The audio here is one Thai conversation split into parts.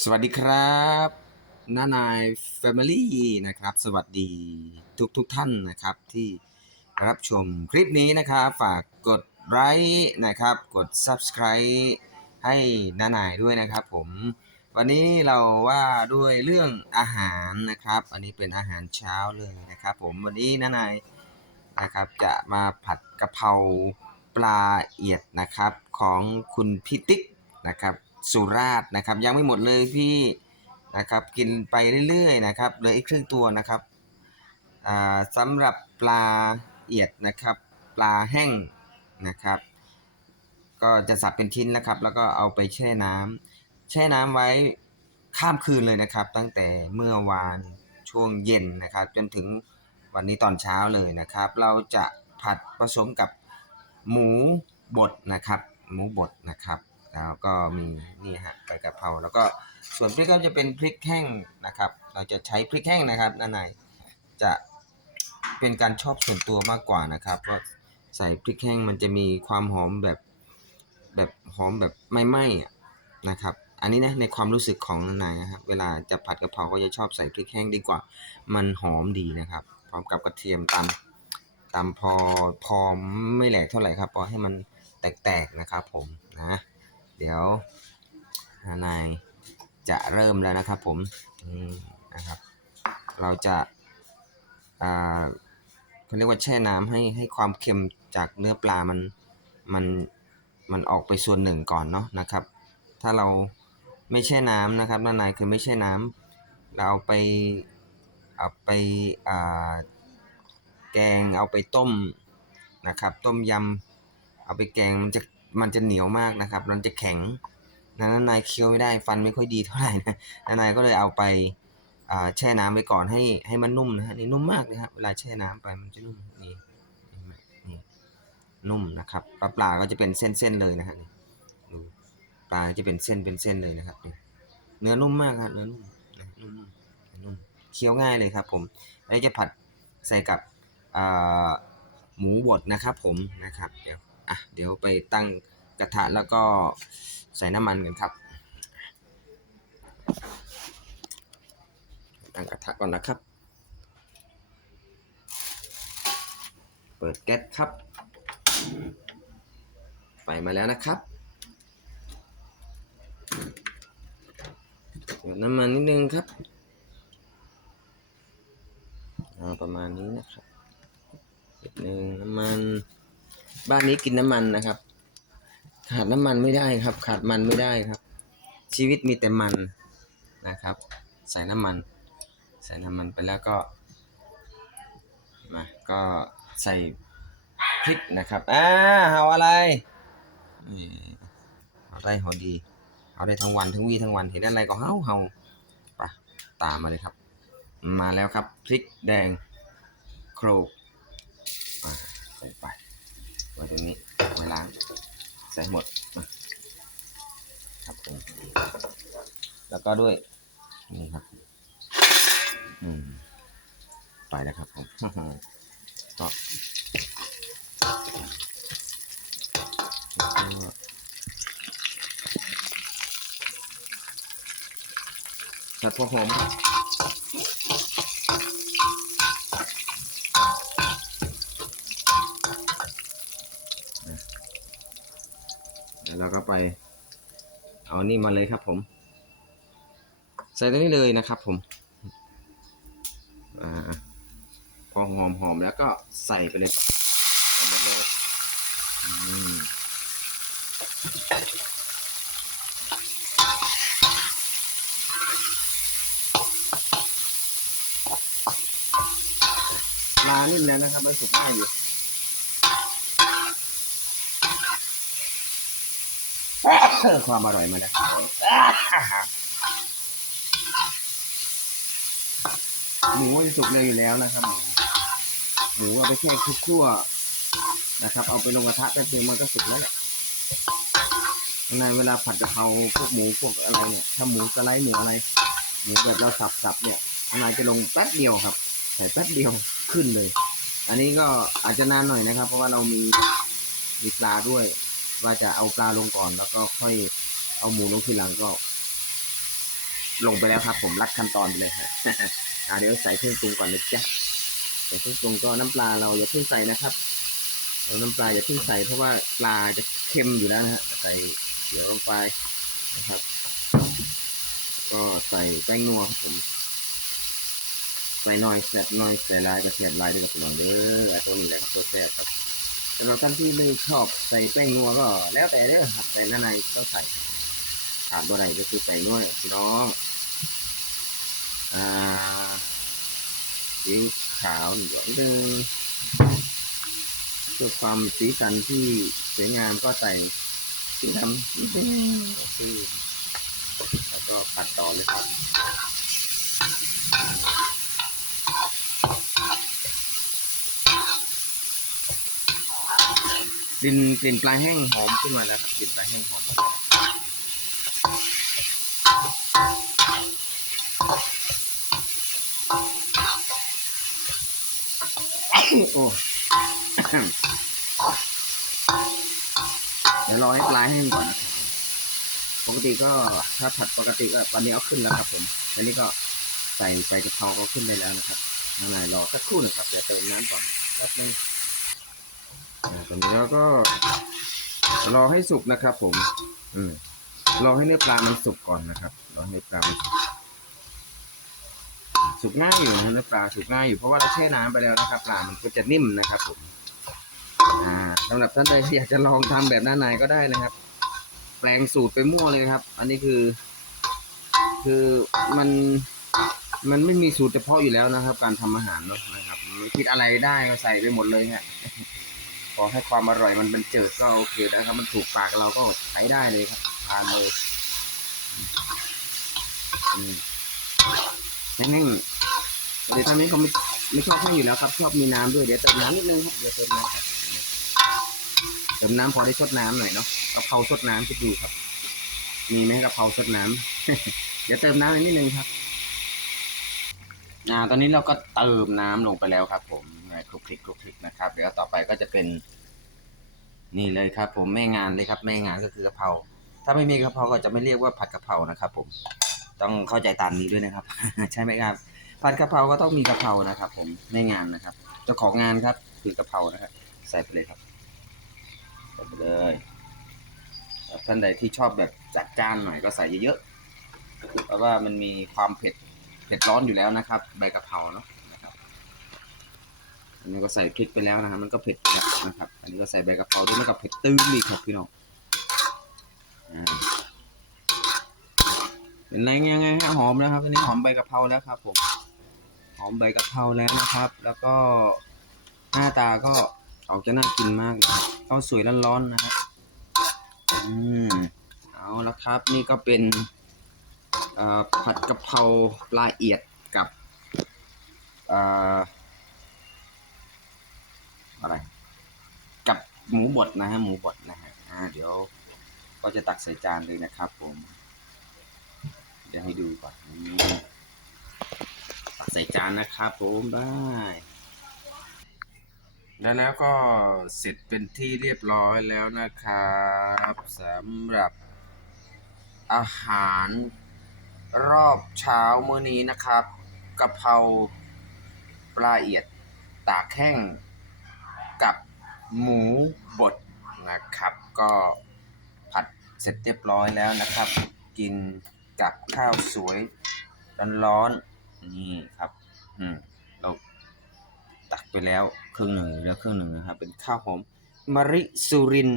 สวัสดีครับน้านายแฟมิลี่นะครับ สวัสดีทุกทุกท่านนะครับที่รับชมคลิปนี้นะครับ ฝากกดไลค์นะครับ กด Subscribe ให้น้านายด้วยนะครับผม วันนี้เราว่าด้วยเรื่องอาหารนะครับ อันนี้เป็นอาหารเช้าเลยนะครับผมวันนี้น้านายนะครับจะมาผัดกะเพราปลาเอียดนะครับของคุณพิติกนะครับ สุราษฎร์นะครับ ยังไม่หมดเลยพี่นะครับกินไปเรื่อยๆนะครับเหลืออีกครึ่งตัวนะครับสำหรับปลาเอียดนะครับ ปลาแห้งนะครับ ก็จะสับเป็นชิ้นนะครับ แล้วก็เอาไปแช่น้ำแช่น้ำไว้ข้ามคืนเลยนะครับ ตั้งแต่เมื่อวานช่วงเย็นนะครับ จนถึงวันนี้ตอนเช้าเลยนะครับ เราจะผัดผสมกับหมูบดนะครับ หมูบดนะครับ แล้วก็มีนี่ฮะใบกะเพราแล้วก็ส่วนพริกก็จะเป็นพริกแห้งนะครับ เราจะใช้พริกแห้งนะครับด้านในจะเป็นการชอบส่วนตัวมากกว่านะครับเพราะใส่พริกแห้งมันจะมีความหอมแบบแบบหอมแบบไม่ไหม้นะครับ อันนี้นะในความรู้สึกของนายนะครับเวลาจะผัดกะเพราก็จะชอบใส่พริกแห้งดีกว่า มันหอมดีนะครับ พร้อมกับกระเทียมตำตำพอพอไม่แหลกเท่าไหร่ครับพอให้มันแตกๆนะครับผมนะ เดี๋ยวนายจะเริ่มแล้วนะครับผมนะครับ เราจะเขาเรียกว่าแช่น้ำให้ให้ความเค็มจากเนื้อปลามันมันมันออกไปส่วนหนึ่งก่อนเนาะนะครับ ถ้าเราไม่แช่น้ำนะครับนานายคือไม่แช่น้ำเราเอาไปเอาไปแกงเอาไปต้มนะครับ ต้มยำเอาไปแกงมันจะ มันจะเหนียวมากนะครับ มันจะแข็งนั้นนายเคี้ยวไม่ได้ฟันไม่ค่อยดีเท่าไหร่นะนายก็เลยเอาไปแช่น้ำไว้ก่อนให้ให้มันนุ่มนะฮะนี่นุ่มมากเลยครับเวลาแช่น้ำไปมันจะนุ่มนี่นี่นุ่มนะครับปลาปลาก็จะเป็นเส้นๆเลยนะฮะนี่ดูปลาจะเป็นเส้นเป็นเส้นเลยนะครับเนื้อนุ่มมากครับเนื้อนุ่มนุ่มนุ่มเคี้ยวง่ายเลยครับ ผมแล้วจะผัดใส่กับหมูบดนะครับ ผมนะครับเดี๋ยว อะเดี๋ยวไปตั้งกระทะแล้วก็ใส่น้ำมันกันครับ ตั้งกระทะก่อนนะครับ เปิดแก๊สครับ ไฟมาแล้วนะครับเติมน้ำมันนิดนึงครับประมาณนี้นะครับนิดนึงน้ำมัน บ้านนี้กินน้ำมันนะครับ ขาดน้ำมันไม่ได้ครับ ขาดมันไม่ได้ครับ ชีวิตมีแต่มันนะครับ ใส่น้ำมัน ใส่น้ำมันไปแล้วก็มาก็ใส่พริกนะครับอ่าเฮาอะไรเอาได้เฮาดี เอาได้ทั้งวันทั้งวี่ทั้งวันเห็นอะไรก็เฮาเฮาไปตามมาเลยครับ มาแล้วครับพริกแดงโครกใส่ไป ไว้ตรงนี้ไว้ล้าง ใส่หมดมาครับผมแล้วก็ด้วยนี่ครับ อืมไปแล้วครับผมก็ตัดพอหอมครับแล้วเราก็ ไปเอานี่มาเลยครับผม ใส่ตรงนี้เลยนะครับผมอพอหอมหอมแล้วก็ใส่ไปเลยรับใส่หมดเลยลานิ่มแล้วนะครับมันสุกง่ายอยู่ ความอร่อยมาแล้วครับผมหมูจะสุกเร็วอยู่แล้วนะครับหมูหมูเอาไปแค่คลุกคั่วนะครับ เอาไปลงกระทะแป๊บเดียวมันก็สุกแล้วในเวลาผัดกะเพราพวกหมูพวกอะไรเนี่ยถ้าหมูสไลด์หมูอะไรหมูแบบเราสับๆเนี่ยนายจะลงแป๊บเดียวครับใส่แป๊บเดียวขึ้นเลย อันนี้ก็อาจจะนานหน่อยนะครับ เพราะว่าเรามีมีปลาด้วย ว่าจะเอาปลาลงก่อน แล้วก็ค่อยเอาหมูลงทีหลังก็ ลงไปแล้วครับ ผมรัดขั้นตอนไปเลยครับอ่าเดี๋ยวใส่เครื่องปรุงก่อนนะจ๊ะใส่เครื่องปรุงก็น้ำปลาเราอย่าเพิ่งใส่นะครับเดี๋ยวน้ำปลาอย่าเพิ่งใส่เพราะว่าปลาจะเค็มอยู่แล้วนะฮะใส่เดี๋ยวลงไปนะครับ ก็ใส่แป้งนัวครับผมใส่หน่อยแสบหน่อยใส่ลายกระเทียมลายด้วยกับพี่น้องเด้อตัวนี้แหละครับตัวแซ่บครับ สำหรับท่านที่ไม่ชอบใส่แป้งนัวก็แล้วแต่เด้อครับแต่ด้านในก็ใส่ขาดตัวไหนก็คือใส่นัวพี่น้องอ่าสีขาวหน่อยนึงเพื่อความสีสันที่สวยงามก็ใส่สีดำนิดนึงแล้วก็ปัดต่อเลยครับ กลิ่นกลิ่นปลาแห้งหอมขึ้นมาแล้วครับกลิ่นปลาแห้งหอมโอ้เดี๋ยวรอให้ปลาแห้งก่อนนะครับปกติก็ถ้าผัดปกติก็ตอนนี้เอาขึ้นแล้วครับผมอันนี้ก็ใส่ใส่กระเพราก็ขึ้นได้แล้วนะครับน้ำลายรอสักครู่นะครับเดี๋ยวเติมน้ำก่อนแป๊บนึงอ่ ตอนนี้เราก็รอให้สุกนะครับ ผม อืมรอให้เนื้อปลามันสุกก่อนนะครับรอให้เนื้อปลามันสุกสุกง่ายอยู่นะเนื้อปลาสุกง่ายอยู่เพราะว่าเราแช่น้ำไปแล้วนะครับ ปลามันก็จะนิ่มนะครับ ผม อ่าสำหรับท่านใดที่อยากจะลองทำแบบหน้านายก็ได้นะครับ แปลงสูตรไปมั่วเลยครับ อันนี้คือ คือมันมันไม่มีสูตรเฉพาะอยู่แล้วนะครับ การทำอาหารเนอะนะครับคิดอะไรได้ก็ใส่ไปหมดเลยฮะ ขอให้ความอร่อยมันเป็นเจิดก็โอเคนะครับ มันถูกปากเราก็ใช้ได้เลยครับทานเลยอืมแห้งๆเดี๋ยวตอนนี้เขาไม่ไม่ชอบแห้งอยู่แล้วครับ ชอบมีน้ำด้วยเดี๋ยวเติมน้ำนิดนึงครับเดี๋ยวเติมน้ำเติมน้ำพอได้ชดน้ำหน่อยเนาะกะเพราชดน้ำคิดดูครับ มีไหมกะเพราชดน้ำเดี๋ยวเติมน้ำอีกนิดนึงครับอ่าตอนนี้เราก็เติมน้ำลงไปแล้วครับ ผม คลุกคลิกคลุกคลิกนะครับ เดี๋ยวต่อไปก็จะเป็น นี่เลยครับ ผมแม่งานเลยครับ แม่งานก็คือกะเพราถ้าไม่มีกะเพราก็จะไม่เรียกว่าผัดกะเพรานะครับ ผมต้องเข้าใจตามนี้ด้วยนะครับ ใช่ไหมครับผัดกะเพราก็ต้องมีกะเพรานะครับ ผมแม่งานนะครับเจ้าของงานครับ คือกะเพรานะครับใส่ไปเลยครับใส่ไปเลยท่านใดที่ชอบแบบจัดจ้านหน่อยก็ใส่เยอะๆเพราะว่ามันมีความเผ็ดเผ็ดร้อนอยู่แล้วนะครับ ใบกะเพราเนาะ อันนี้ก็ใส่พริกไปแล้วนะครับมันก็เผ็ดแล้วนะครับ อันนี้ก็ใส่ใบกะเพราด้วยมันก็เผ็ดตื้มอีกครับพี่น้องเป็นไรยังไงฮะหอมแล้วครับอันนี้หอมใบกะเพราแล้วครับผมหอมใบกะเพราแล้วนะครับ แล้วก็หน้าตาก็ออกจะน่ากินมากเลยครับข้าวสวยร้อนๆนะครับอืมเอาละครับ นี่ก็เป็นผัดกะเพราปลาเอียดกับอ่อ อะไร กับหมูบดนะฮะหมูบดนะฮะอ่าเดี๋ยวก็จะตักใส่จานเลยนะครับ ผม เดี๋ยวให้ดูก่อนตักใส่จานนะครับผมได้แล้วแล้วก็เสร็จเป็นที่เรียบร้อยแล้วนะครับสำหรับอาหารรอบเช้ามื้อนี้นะครับกะเพราปลาเอียดตากแห้ง กับหมูบดนะครับ ก็ผัดเสร็จเรียบร้อยแล้วนะครับ กินกับข้าวสวยร้อนๆนี่ครับอืมเราตักไปแล้วครึ่งหนึ่งแล้วครึ่งหนึ่งนะครับ เป็นข้าวหอมมะริสุริน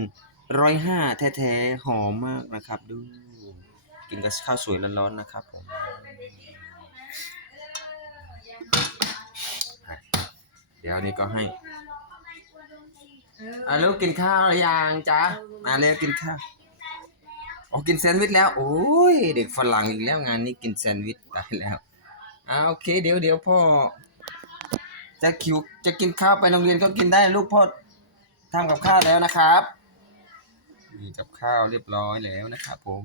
ร้อยห้าแท้ๆหอมมากนะครับ ดู กินกับข้าวสวยร้อนๆนะครับผมเดี๋ยวนี้ก็ให้ อะลูกกินข้าวหรือยังจ๊ะมาเร็วกินข้าวอ๋อกินแซนด์วิชแล้วโอ้ยเด็กฝรั่งอีกแล้วงานนี้กินแซนด์วิชตายแล้วอ่าโอเคเดี๋ยวเดี๋ยวพ่อ จะคิวจะกินข้าวไปโรงเรียนก็กินได้ลูกพ่อทำกับข้าวแล้วนะครับมีกับข้าวเรียบร้อยแล้วนะครับผม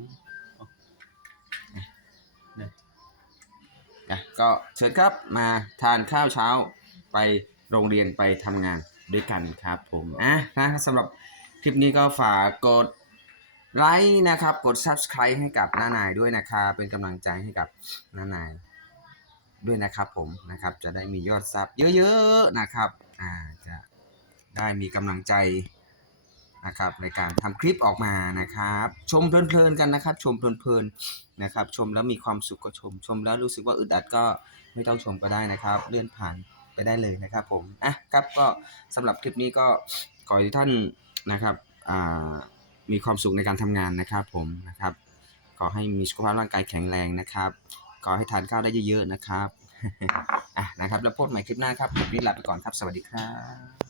นะก็เชิญครับมาทานข้าวเช้าไปโรงเรียนไปทำงาน ด้วยกันครับผมอะนะสำหรับคลิปนี้ก็ฝากกดไลค์นะครับ กด subscribe ให้กับน้านายด้วยนะครับ เป็นกำลังใจให้กับน้านายด้วยนะครับผมนะครับ จะได้มียอดซับเยอะๆนะครับอ่าจะได้มีกำลังใจนะครับในการทำคลิปออกมานะครับ ชมเพลินๆกันนะครับ ชมเพลินๆนะครับ ชมแล้วมีความสุขก็ชม ชมแล้วรู้สึกว่าอึดอัดก็ไม่ต้องชมก็ได้นะครับ เลื่อนผ่าน ไปได้เลยนะครับผมอะครับก็สำหรับคลิปนี้ก็ขอให้ท่านนะครับมีความสุขในการทำงานนะครับผมนะครับขอให้มีสุขภาพร่างกายแข็งแรงนะครับขอให้ทานข้าวได้เยอะๆนะครับอะนะครับ แล้วพบใหม่คลิปหน้าครับคลิปนี้ลาไปก่อนครับ สวัสดีครับ